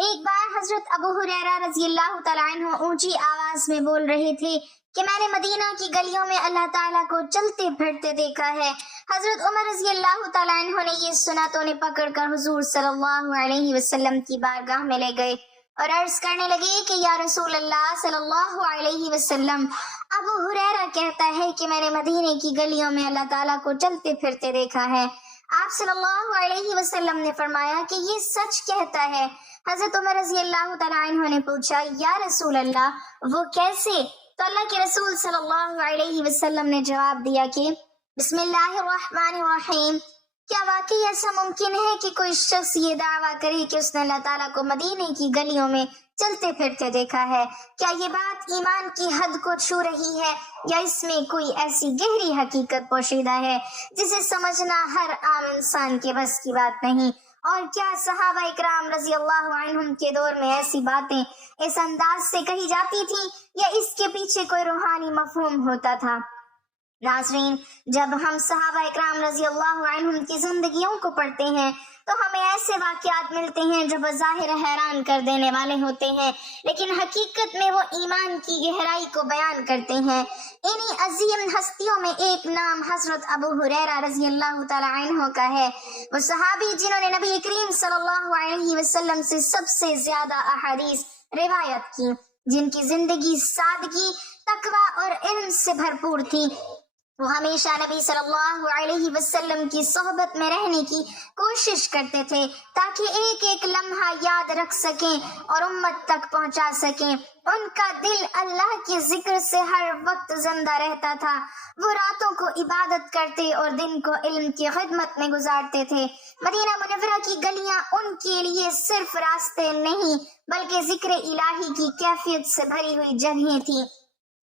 ایک بار حضرت ابو ہریرہ رضی اللہ تعالیٰ عنہ اونچی آواز میں بول رہے تھے کہ میں نے مدینہ کی گلیوں میں اللہ تعالیٰ کو چلتے پھرتے دیکھا ہے۔ حضرت عمر رضی اللہ تعالیٰ عنہ نے یہ سنا تو انہیں پکڑ کر حضور صلی اللہ علیہ وسلم کی بارگاہ میں لے گئے اور عرض کرنے لگے کہ یا رسول اللہ صلی اللہ علیہ وسلم، ابو ہریرہ کہتا ہے کہ میں نے مدینے کی گلیوں میں اللہ تعالیٰ کو چلتے پھرتے دیکھا ہے۔ آپ صلی اللہ علیہ وسلم نے فرمایا کہ یہ سچ کہتا ہے۔ حضرت عمر رضی اللہ تعالیٰ عنہ نے پوچھا یا رسول اللہ وہ کیسے؟ تو اللہ کے رسول صلی اللہ علیہ وسلم نے جواب دیا کہ بسم اللہ الرحمن الرحیم، کیا واقعی ایسا ممکن ہے کہ کوئی شخص یہ دعویٰ کرے کہ اس نے اللہ تعالیٰ کو مدینے کی گلیوں میں چلتے پھرتے دیکھا ہے؟ کیا یہ بات ایمان کی حد کو چھو رہی ہے یا اس میں کوئی ایسی گہری حقیقت پوشیدہ ہے جسے سمجھنا ہر عام انسان کے بس کی بات نہیں؟ اور کیا صحابہ اکرام رضی اللہ عنہم کے دور میں ایسی باتیں اس انداز سے کہی جاتی تھیں یا اس کے پیچھے کوئی روحانی مفہوم ہوتا تھا؟ ناظرین، جب ہم صحابہ اکرام رضی اللہ عنہم کی زندگیوں کو پڑھتے ہیں تو ہمیں ایسے واقعات ملتے ہیں جو بظاہر حیران کر دینے والے ہوتے ہیں، لیکن حقیقت میں وہ ایمان کی گہرائی کو بیان کرتے ہیں۔ انہی عظیم ہستیوں میں ایک نام حضرت ابو ہریرہ رضی اللہ تعالی عنہ کا ہے۔ وہ صحابی جنہوں نے نبی کریم صلی اللہ علیہ وسلم سے سب سے زیادہ احادیث روایت کی، جن کی زندگی سادگی، تقوی اور علم سے بھرپور تھی۔ وہ ہمیشہ نبی صلی اللہ علیہ وسلم کی صحبت میں رہنے کی کوشش کرتے تھے تاکہ ایک ایک لمحہ یاد رکھ سکیں اور امت تک پہنچا سکیں۔ ان کا دل اللہ کے ذکر سے ہر وقت زندہ رہتا تھا۔ وہ راتوں کو عبادت کرتے اور دن کو علم کی خدمت میں گزارتے تھے۔ مدینہ منورہ کی گلیاں ان کے لیے صرف راستے نہیں بلکہ ذکر الہی کی کیفیت سے بھری ہوئی جگہیں تھیں۔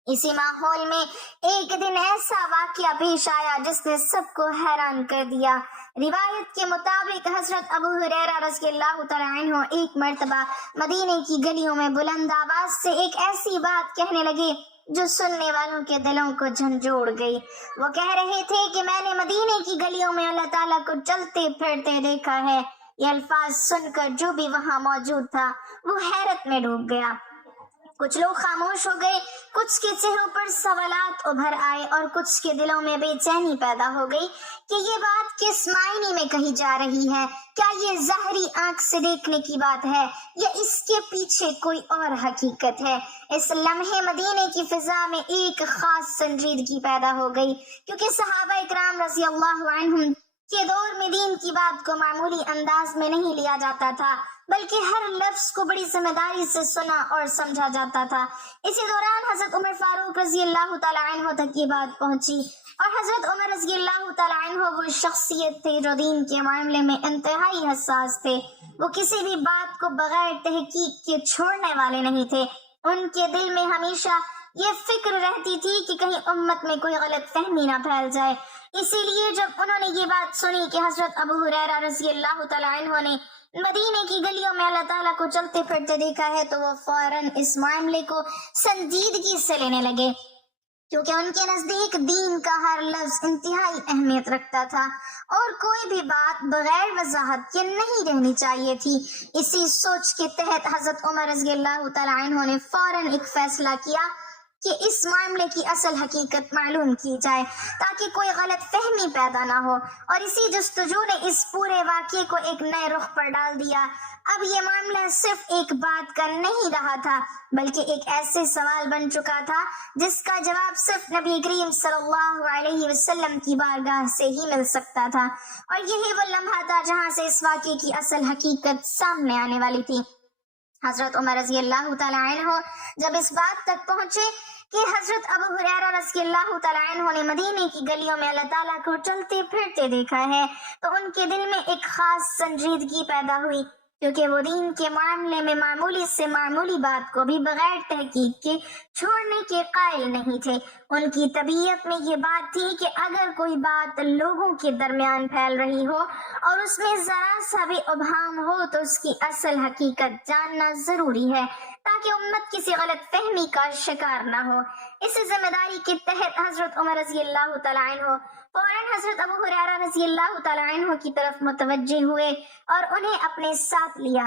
اسی ماحول میں ایک دن ایسا واقعہ پیش آیا جس نے سب کو حیران کر دیا۔ روایت کے مطابق حضرت ابو ہریرہ رضی اللہ تعالیٰ عنہ ایک مرتبہ مدینے کی گلیوں میں بلند آواز سے ایک ایسی بات کہنے لگے جو سننے والوں کے دلوں کو جھنجھوڑ گئی۔ وہ کہہ رہے تھے کہ میں نے مدینے کی گلیوں میں اللہ تعالیٰ کو چلتے پھرتے دیکھا ہے۔ یہ الفاظ سن کر جو بھی وہاں موجود تھا وہ حیرت میں ڈوب گیا۔ کچھ لوگ خاموش ہو گئے، کچھ کے چہروں پر سوالات ابھر آئے اور کچھ کے دلوں میں بے چینی پیدا ہو گئی کہ یہ بات کس معنی میں کہی جا رہی ہے۔ کیا یہ ظاہری آنکھ سے دیکھنے کی بات ہے یا اس کے پیچھے کوئی اور حقیقت ہے؟ اس لمحے مدینے کی فضا میں ایک خاص سنجیدگی پیدا ہو گئی، کیونکہ صحابہ اکرام رضی اللہ عنہم کے دور میں دین کی بات کو معمولی انداز میں نہیں لیا جاتا تھا بلکہ ہر لفظ کو بڑی ذمہ داری سے سنا اور سمجھا جاتا تھا۔ اسی دوران حضرت عمر فاروق رضی اللہ تعالیٰ عنہ تک یہ بات پہنچی، اور حضرت عمر رضی اللہ تعالیٰ عنہ وہ شخصیت تھے جو دین کے معاملے میں انتہائی حساس تھے۔ وہ کسی بھی بات کو بغیر تحقیق کے چھوڑنے والے نہیں تھے۔ ان کے دل میں ہمیشہ یہ فکر رہتی تھی کہ کہیں امت میں کوئی غلط فہمی نہ پھیل جائے۔ اسی لیے جب انہوں نے یہ بات سنی کہ حضرت ابو ہریرہ رضی اللہ تعالیٰ عنہ نے مدینے کی گلیوں میں اللہ تعالیٰ کو چلتے پھرتے دیکھا ہے تو وہ فوراً اس معاملے کو سنجیدگی سے لینے لگے، کیونکہ ان کے نزدیک دین کا ہر لفظ انتہائی اہمیت رکھتا تھا اور کوئی بھی بات بغیر وضاحت کے نہیں رہنی چاہیے تھی۔ اسی سوچ کے تحت حضرت عمر رضی اللہ تعالیٰ عنہ نے فوراً ایک فیصلہ کیا کہ اس معاملے کی اصل حقیقت معلوم کی جائے تاکہ کوئی غلط فہمی پیدا نہ ہو، اور اسی جستجو نے اس پورے واقعے کو ایک نئے رخ پر ڈال دیا۔ اب یہ معاملہ صرف ایک بات کا نہیں رہا تھا بلکہ ایک ایسے سوال بن چکا تھا جس کا جواب صرف نبی کریم صلی اللہ علیہ وسلم کی بارگاہ سے ہی مل سکتا تھا، اور یہی وہ لمحہ تھا جہاں سے اس واقعے کی اصل حقیقت سامنے آنے والی تھی۔ حضرت عمر رضی اللہ تعالیٰ عنہ جب اس بات تک پہنچے کہ حضرت ابو ہریرہ رضی اللہ تعالیٰ عنہ نے مدینے کی گلیوں میں اللہ تعالیٰ کو چلتے پھرتے دیکھا ہے تو ان کے دل میں ایک خاص سنجیدگی پیدا ہوئی، کیونکہ وہ دین کے معاملے میں معمولی سے معمولی بات کو بھی بغیر تحقیق کے چھوڑنے کے قائل نہیں تھے۔ ان کی طبیعت میں یہ بات تھی کہ اگر کوئی بات لوگوں کے درمیان پھیل رہی ہو اور اس میں ذرا سا بھی ابہام ہو تو اس کی اصل حقیقت جاننا ضروری ہے تاکہ امت کسی غلط فہمی کا شکار نہ ہو۔ اس ذمہ داری کے تحت حضرت عمر رضی اللہ تعالیٰ عنہ فوراً حضرت ابو ہریرہ رضی اللہ تعالیٰ عنہ کی طرف متوجہ ہوئے اور انہیں اپنے ساتھ لیا۔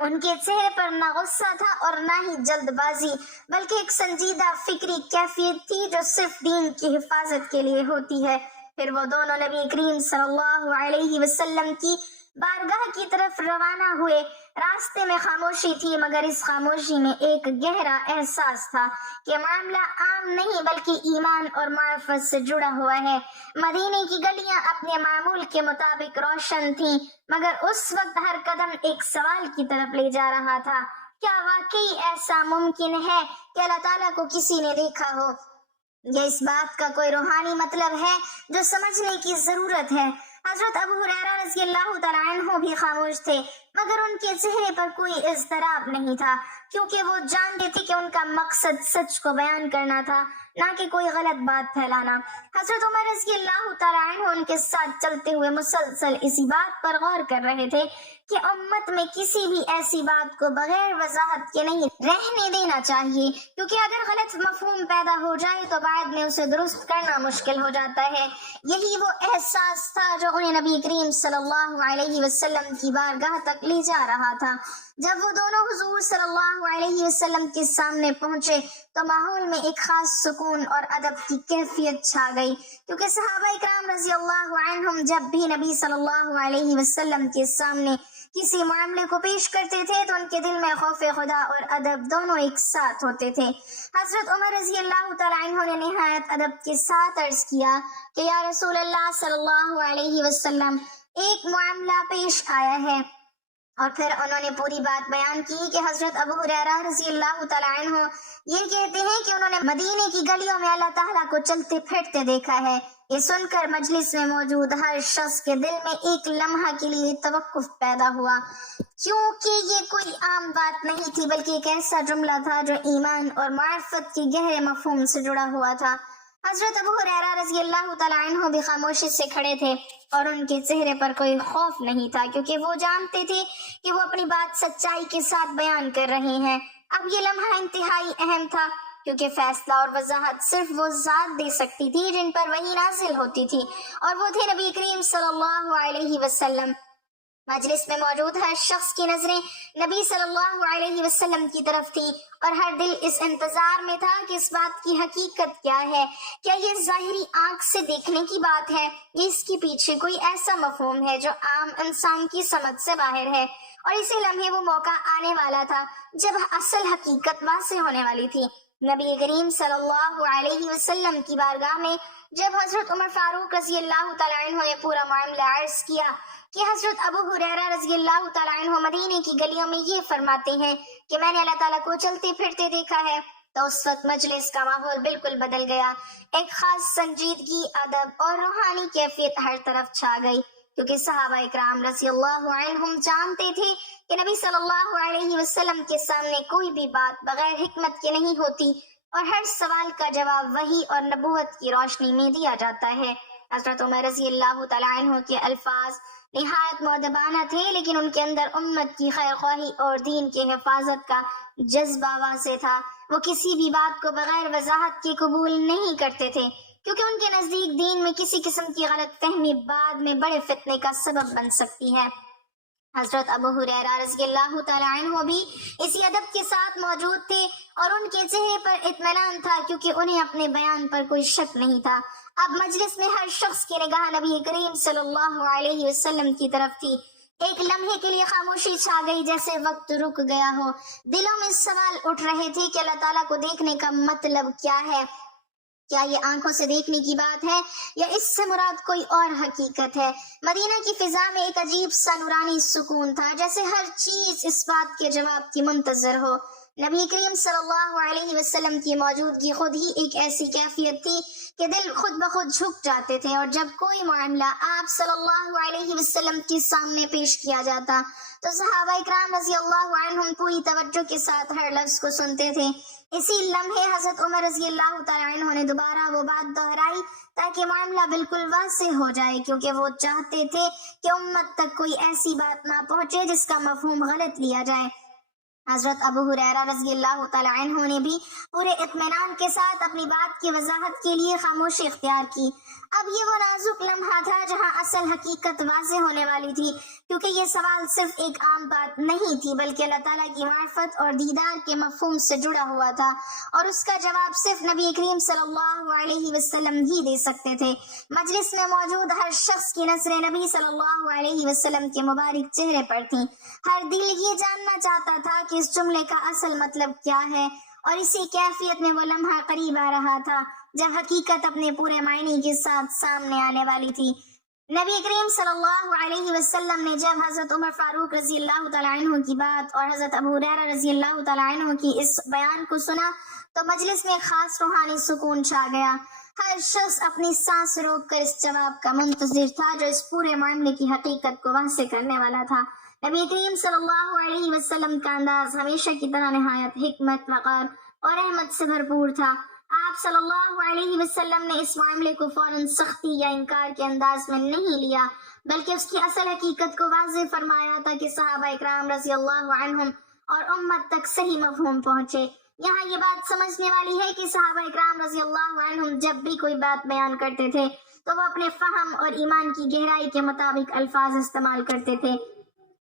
ان کے چہرے پر نہ غصہ تھا اور نہ ہی جلد بازی، بلکہ ایک سنجیدہ فکری کیفیت تھی جو صرف دین کی حفاظت کے لیے ہوتی ہے۔ پھر وہ دونوں نبی کریم صلی اللہ علیہ وسلم کی بارگاہ کی طرف روانہ ہوئے۔ راستے میں خاموشی تھی، مگر اس خاموشی میں ایک گہرا احساس تھا کہ معاملہ عام نہیں بلکہ ایمان اور معرفت سے جڑا ہوا ہے۔ مدینے کی گلیاں اپنے معمول کے مطابق روشن تھیں، مگر اس وقت ہر قدم ایک سوال کی طرف لے جا رہا تھا، کیا واقعی ایسا ممکن ہے کہ اللہ تعالیٰ کو کسی نے دیکھا ہو؟ یہ اس بات کا کوئی روحانی مطلب ہے جو سمجھنے کی ضرورت ہے۔ حضرت ابو ہریرہ رضی اللہ تعالیٰ عنہ بھی خاموش تھے، مگر ان کے چہرے پر کوئی اضطراب نہیں تھا، کیونکہ وہ جانتے تھے کہ ان کا مقصد سچ کو بیان کرنا تھا، نہ کہ کوئی غلط بات پھیلانا۔ حضرت عمر رضی اللہ تعالیٰ عنہ ان کے ساتھ چلتے ہوئے مسلسل اسی بات پر غور کر رہے تھے کہ امت میں کسی بھی ایسی بات کو بغیر وضاحت کے نہیں رہنے دینا چاہیے، کیونکہ اگر غلط مفہوم پیدا ہو جائے تو بعد میں اسے درست کرنا مشکل ہو جاتا ہے۔ یہی وہ احساس تھا جو انہیں نبی کریم صلی اللہ علیہ وسلم کی بارگاہ تک لے جا رہا تھا۔ جب وہ دونوں حضور صلی اللہ علیہ وسلم کے سامنے پہنچے تو ماحول میں ایک خاص سکون اور ادب کی کیفیت چھا گئی، کیونکہ صحابہ کرام رضی اللہ عنہم جب بھی نبی صلی اللہ علیہ وسلم کے سامنے کسی معاملے کو پیش کرتے تھے تو ان کے دل میں خوف خدا اور ادب دونوں ایک ساتھ ہوتے تھے۔ حضرت عمر رضی اللہ تعالیٰ عنہ نے نہایت ادب کے ساتھ عرض کیا کہ یا رسول اللہ صلی اللہ علیہ وسلم، ایک معاملہ پیش آیا ہے، اور پھر انہوں نے پوری بات بیان کی کہ حضرت ابو ہریرہ رضی اللہ تعالیٰ عنہ یہ کہتے ہیں کہ انہوں نے مدینے کی گلیوں میں اللہ تعالیٰ کو چلتے پھرتے دیکھا ہے۔ یہ سن کر مجلس میں موجود ہر شخص کے دل میں ایک لمحہ کے لیے توقف پیدا ہوا، کیونکہ یہ کوئی عام بات نہیں تھی بلکہ ایک ایسا جملہ تھا جو ایمان اور معرفت کے گہرے مفہوم سے جڑا ہوا تھا۔ حضرت ابو ہریرہ رضی اللہ تعالیٰ عنہ بھی خاموشی سے کھڑے تھے اور ان کے چہرے پر کوئی خوف نہیں تھا، کیونکہ وہ جانتے تھے کہ وہ اپنی بات سچائی کے ساتھ بیان کر رہے ہیں۔ اب یہ لمحہ انتہائی اہم تھا، کیونکہ فیصلہ اور وضاحت صرف وہ ذات دے سکتی تھی جن پر وحی نازل ہوتی تھی، اور وہ تھے نبی کریم صلی اللہ علیہ وسلم۔ مجلس میں موجود ہر شخص کی نظریں نبی صلی اللہ علیہ وسلم کی طرف تھی، اور ہر دل اس انتظار میں تھا کہ اس بات کی حقیقت کیا ہے۔ کیا یہ ظاہری آنکھ سے دیکھنے کی بات ہے یا اس کے پیچھے کوئی ایسا مفہوم ہے جو عام انسان کی سمجھ سے باہر ہے؟ اور اسی لمحے وہ موقع آنے والا تھا جب اصل حقیقت واضح ہونے والی تھی۔ نبی کریم صلی اللہ علیہ وسلم کی بارگاہ میں جب حضرت عمر فاروق رضی اللہ تعالیٰ عنہ نے پورا معاملہ عرض کیا کہ حضرت ابو ہریرہ رضی اللہ تعالیٰ عنہ مدینے کی گلیوں میں یہ فرماتے ہیں کہ میں نے اللہ تعالیٰ کو چلتے پھرتے دیکھا ہے، تو اس وقت مجلس کا ماحول بالکل بدل گیا۔ ایک خاص سنجیدگی، ادب اور روحانی کیفیت ہر طرف چھا گئی، کیونکہ صحابہ اکرام رضی اللہ عنہم جانتے تھے کہ نبی صلی اللہ علیہ وسلم کے سامنے کوئی بھی بات بغیر حکمت کے نہیں ہوتی، اور ہر سوال کا جواب وحی اور نبوت کی روشنی میں دیا جاتا ہے۔ حضرت عمر رضی اللہ تعالیٰ عنہ کے الفاظ نہایت مؤدبانہ تھے، لیکن ان کے اندر امت کی خیر خواہی اور دین کی حفاظت کا جذبہ واضح تھا۔ وہ کسی بھی بات کو بغیر وضاحت کے قبول نہیں کرتے تھے، کیونکہ ان کے نزدیک دین میں کسی قسم کی غلط فہمی بعد میں بڑے فتنے کا سبب بن سکتی ہے۔ حضرت ابو ہریرہ رضی اللہ تعالیٰ عنہ بھی اسی ادب کے ساتھ موجود تھے، اور ان کے چہرے پر اطمینان تھا، کیونکہ انہیں اپنے بیان پر کوئی شک نہیں تھا۔ اب مجلس میں ہر شخص کی نگاہ نبی کریم صلی اللہ علیہ وسلم کی طرف تھی۔ ایک لمحے کے لیے خاموشی چھا گئی، جیسے وقت رک گیا ہو۔ دلوں میں سوال اٹھ رہے تھے کہ اللہ تعالیٰ کو دیکھنے کا مطلب کیا ہے؟ کیا یہ آنکھوں سے دیکھنے کی بات ہے یا اس سے مراد کوئی اور حقیقت ہے؟ مدینہ کی فضا میں ایک عجیب سا نورانی سکون تھا، جیسے ہر چیز اس بات کے جواب کی منتظر ہو۔ نبی کریم صلی اللہ علیہ وسلم کی موجودگی خود ہی ایک ایسی کیفیت تھی کہ دل خود بخود جھک جاتے تھے، اور جب کوئی معاملہ آپ صلی اللہ علیہ وسلم کے سامنے پیش کیا جاتا تو صحابہ اکرام رضی اللہ عنہم پوری توجہ کے ساتھ ہر لفظ کو سنتے تھے۔ اسی لمحے حضرت عمر رضی اللہ تعالیٰ عنہ نے دوبارہ وہ بات دہرائی تاکہ معاملہ بالکل واضح ہو جائے، کیونکہ وہ چاہتے تھے کہ امت تک کوئی ایسی بات نہ پہنچے جس کا مفہوم غلط لیا جائے۔ حضرت ابو ہریرہ رضی اللہ تعالیٰ عنہ نے بھی پورے اطمینان کے ساتھ اپنی بات کی وضاحت کے لیے خاموشی اختیار کی۔ اب یہ وہ نازک لمحہ تھا جہاں اصل حقیقت واضح ہونے والی تھی، کیونکہ یہ سوال صرف ایک عام بات نہیں تھی بلکہ اللہ تعالیٰ کی معرفت اور دیدار کے مفہوم سے جڑا ہوا تھا، اور اس کا جواب صرف نبی کریم صلی اللہ علیہ وسلم ہی دے سکتے تھے۔ مجلس میں موجود ہر شخص کی نظریں نبی صلی اللہ علیہ وسلم کے مبارک چہرے پر تھیں۔ ہر دل یہ جاننا چاہتا تھا کہ اس جملے کا اصل مطلب کیا ہے، اور اسی کیفیت میں وہ لمحہ قریب آ رہا تھا جب حقیقت اپنے پورے معنی کے ساتھ سامنے آنے والی تھی۔ نبی کریم صلی اللہ علیہ وسلم نے جب حضرت عمر فاروق رضی اللہ تعالیٰ عنہ کی بات اور حضرت ابو ہریرہ رضی اللہ تعالیٰ عنہ کی اس بیان کو سنا تو مجلس میں خاص روحانی سکون چھا گیا۔ ہر شخص اپنی سانس روک کر اس جواب کا منتظر تھا جو اس پورے معاملے کی حقیقت کو واضح کرنے والا تھا۔ نبی کریم صلی اللہ علیہ وسلم کا انداز ہمیشہ کی طرح نہایت حکمت، وقار اور رحمت سے بھرپور تھا۔ آپ صلی اللہ علیہ وسلم نے اس معاملے کو فوراً سختی یا انکار کے انداز میں نہیں لیا، بلکہ اس کی اصل حقیقت کو واضح فرمایا تاکہ صحابہ اکرام رضی اللہ عنہم اور امت تک صحیح مفہوم پہنچے۔ یہاں یہ بات سمجھنے والی ہے کہ صحابہ اکرام رضی اللہ عنہم جب بھی کوئی بات بیان کرتے تھے تو وہ اپنے فہم اور ایمان کی گہرائی کے مطابق الفاظ استعمال کرتے تھے،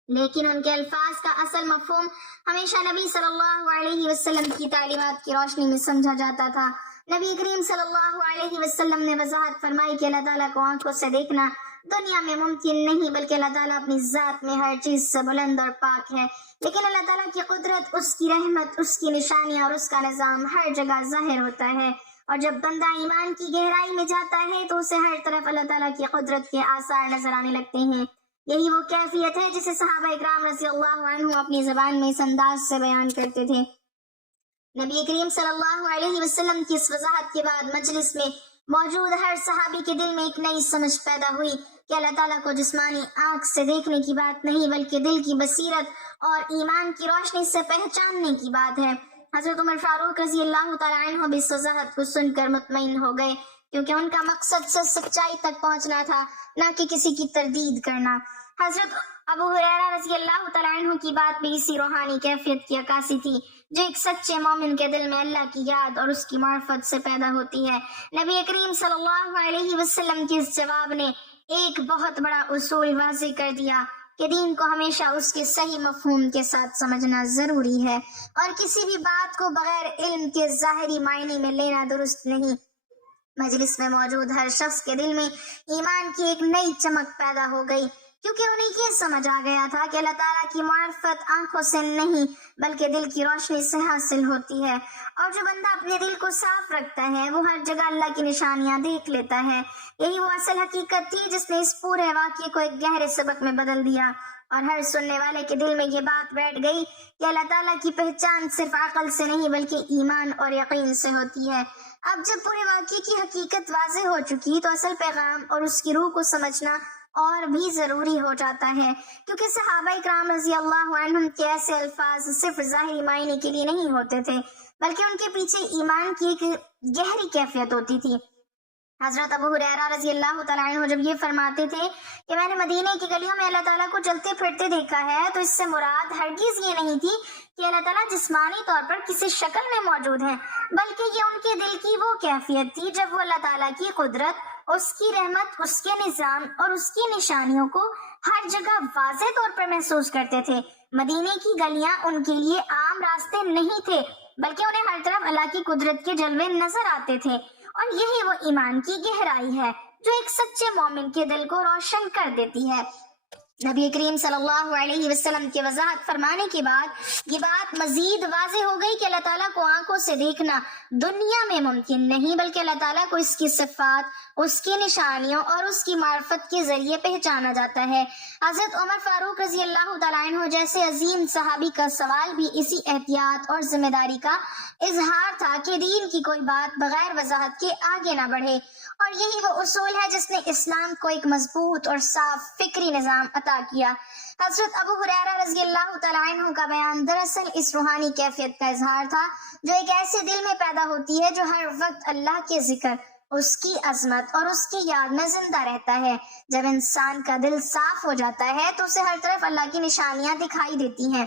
لیکن ان کے الفاظ کا اصل مفہوم ہمیشہ نبی صلی اللہ علیہ وسلم کی تعلیمات کی روشنی میں سمجھا جاتا تھا۔ نبی کریم صلی اللہ علیہ وسلم نے وضاحت فرمائی کہ اللہ تعالیٰ کو آنکھوں سے دیکھنا دنیا میں ممکن نہیں، بلکہ اللہ تعالیٰ اپنی ذات میں ہر چیز سے بلند اور پاک ہے، لیکن اللہ تعالیٰ کی قدرت، اس کی رحمت، اس کی نشانیاں اور اس کا نظام ہر جگہ ظاہر ہوتا ہے، اور جب بندہ ایمان کی گہرائی میں جاتا ہے تو اسے ہر طرف اللہ تعالیٰ کی قدرت کے آثار نظر آنے لگتے ہیں۔ یہی وہ کیفیت ہے جسے صحابہ اکرام رضی اللہ عنہ اپنی زبان میں اس انداز سے بیان کرتے تھے۔ نبی کریم صلی اللہ علیہ وسلم کی اس وضاحت کے بعد مجلس میں موجود ہر صحابی کے دل میں ایک نئی سمجھ پیدا ہوئی کہ اللہ تعالیٰ کو جسمانی آنکھ سے دیکھنے کی بات نہیں بلکہ دل کی بصیرت اور ایمان کی روشنی سے پہچاننے کی بات ہے۔ حضرت عمر فاروق رضی اللہ تعالیٰ عنہ بھی اس وضاحت کو سن کر مطمئن ہو گئے، کیونکہ ان کا مقصد سے سچائی تک پہنچنا تھا، نہ کہ کسی کی تردید کرنا۔ حضرت ابو ہریرہ رضی اللہ تعالیٰ عنہ کی بات بھی اسی روحانی کیفیت کی عکاسی تھی جو ایک سچے مومن کے دل میں اللہ کی یاد اور اس کی معرفت سے پیدا ہوتی ہے۔ نبی کریم صلی اللہ علیہ وسلم کے اس جواب نے ایک بہت بڑا اصول واضح کر دیا کہ دین کو ہمیشہ اس کے صحیح مفہوم کے ساتھ سمجھنا ضروری ہے، اور کسی بھی بات کو بغیر علم کے ظاہری معنی میں لینا درست نہیں۔ مجلس میں موجود ہر شخص کے دل میں ایمان کی ایک نئی چمک پیدا ہو گئی، کیونکہ انہیں یہ سمجھ آ گیا تھا کہ اللہ تعالیٰ کی معرفت آنکھوں سے نہیں بلکہ دل کی روشنی سے حاصل ہوتی ہے، اور جو بندہ اپنے دل کو صاف رکھتا ہے وہ ہر جگہ اللہ کی نشانیاں دیکھ لیتا ہے۔ یہی وہ اصل حقیقت تھی جس نے اس پورے واقعے کو ایک گہرے سبق میں بدل دیا، اور ہر سننے والے کے دل میں یہ بات بیٹھ گئی کہ اللہ تعالیٰ کی پہچان صرف عقل سے نہیں بلکہ ایمان اور یقین سے ہوتی ہے۔ اب جب پورے واقعے کی حقیقت واضح ہو چکی تو اصل پیغام اور اس کی روح کو سمجھنا اور بھی ضروری ہو جاتا ہے، کیونکہ صحابہ اکرام رضی اللہ عنہم کے ایسے الفاظ صرف ظاہری معنی کے لیے نہیں ہوتے تھے بلکہ ان کے پیچھے ایمان کی ایک گہری کیفیت ہوتی تھی۔ حضرت ابو ہریرہ رضی اللہ تعالیٰ عنہ جب یہ فرماتے تھے کہ میں نے مدینے کی گلیوں میں اللہ تعالیٰ کو چلتے پھرتے دیکھا ہے، تو اس سے مراد ہرگز یہ نہیں تھی کہ اللہ تعالیٰ جسمانی طور پر کسی شکل میں موجود ہے، بلکہ یہ ان کے دل کی وہ کیفیت تھی جب وہ اللہ تعالیٰ کی قدرت، اس کی رحمت، اس کے نظام اور اس کی نشانیوں کو ہر جگہ واضح طور پر محسوس کرتے تھے۔ مدینے کی گلیاں ان کے لیے عام راستے نہیں تھے بلکہ انہیں ہر طرف اللہ کی قدرت کے جلوے نظر آتے تھے، اور یہی وہ ایمان کی گہرائی ہے جو ایک سچے مومن کے دل کو روشن کر دیتی ہے۔ نبی کریم صلی اللہ علیہ وسلم کے وضاحت فرمانے کے بعد یہ بات مزید واضح ہو گئی کہ اللہ تعالیٰ کو آنکھوں سے دیکھنا دنیا میں ممکن نہیں بلکہ اللہ تعالیٰ کو اس کی صفات، اس کی نشانیوں اور اس کی معرفت کے ذریعے پہچانا جاتا ہے۔ حضرت عمر فاروق رضی اللہ تعالیٰ عنہ جیسے عظیم صحابی کا سوال بھی اسی احتیاط اور ذمہ داری کا اظہار تھا کہ دین کی کوئی بات بغیر وضاحت کے آگے نہ بڑھے، اور یہی وہ اصول ہے جس نے اسلام کو ایک مضبوط اور صاف فکری نظام عطا کیا۔ حضرت ابو ہریرہ رضی اللہ تعالیٰ عنہ کا بیان دراصل اس روحانی کیفیت کا اظہار تھا جو ایک ایسے دل میں پیدا ہوتی ہے جو ہر وقت اللہ کے ذکر، اس کی عظمت اور اس کی یاد میں زندہ رہتا ہے۔ جب انسان کا دل صاف ہو جاتا ہے تو اسے ہر طرف اللہ کی نشانیاں دکھائی دیتی ہیں،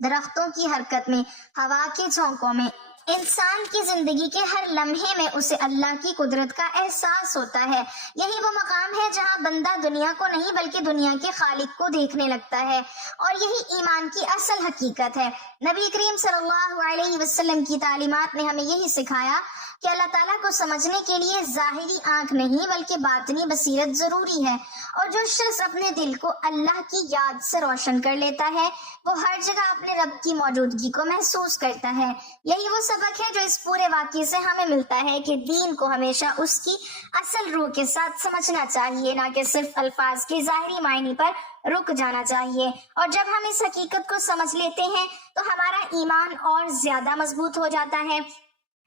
درختوں کی حرکت میں، ہوا کے جھونکوں میں، انسان کی زندگی کے ہر لمحے میں اسے اللہ کی قدرت کا احساس ہوتا ہے۔ یہی وہ مقام ہے جہاں بندہ دنیا کو نہیں بلکہ دنیا کے خالق کو دیکھنے لگتا ہے، اور یہی ایمان کی اصل حقیقت ہے۔ نبی کریم صلی اللہ علیہ وسلم کی تعلیمات نے ہمیں یہی سکھایا کہ اللہ تعالیٰ کو سمجھنے کے لیے ظاہری آنکھ نہیں بلکہ باطنی بصیرت ضروری ہے، اور جو شخص اپنے دل کو اللہ کی یاد سے روشن کر لیتا ہے وہ ہر جگہ اپنے رب کی موجودگی کو محسوس کرتا ہے۔ یہی وہ سبق ہے جو اس پورے واقعے سے ہمیں ملتا ہے کہ دین کو ہمیشہ اس کی اصل روح کے ساتھ سمجھنا چاہیے، نہ کہ صرف الفاظ کے ظاہری معنی پر رک جانا چاہیے۔ اور جب ہم اس حقیقت کو سمجھ لیتے ہیں تو ہمارا ایمان اور زیادہ مضبوط ہو جاتا ہے،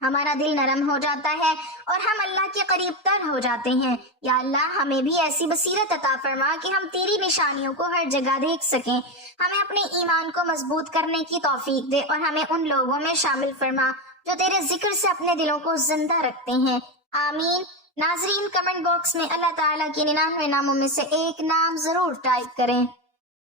ہمارا دل نرم ہو جاتا ہے اور ہم اللہ کے قریب تر ہو جاتے ہیں۔ یا اللہ ہمیں بھی ایسی بصیرت عطا فرما کہ ہم تیری نشانیوں کو ہر جگہ دیکھ سکیں، ہمیں اپنے ایمان کو مضبوط کرنے کی توفیق دے اور ہمیں ان لوگوں میں شامل فرما جو تیرے ذکر سے اپنے دلوں کو زندہ رکھتے ہیں، آمین۔ ناظرین، کمنٹ باکس میں اللہ تعالیٰ کے 99 ناموں میں سے ایک نام ضرور ٹائپ کریں۔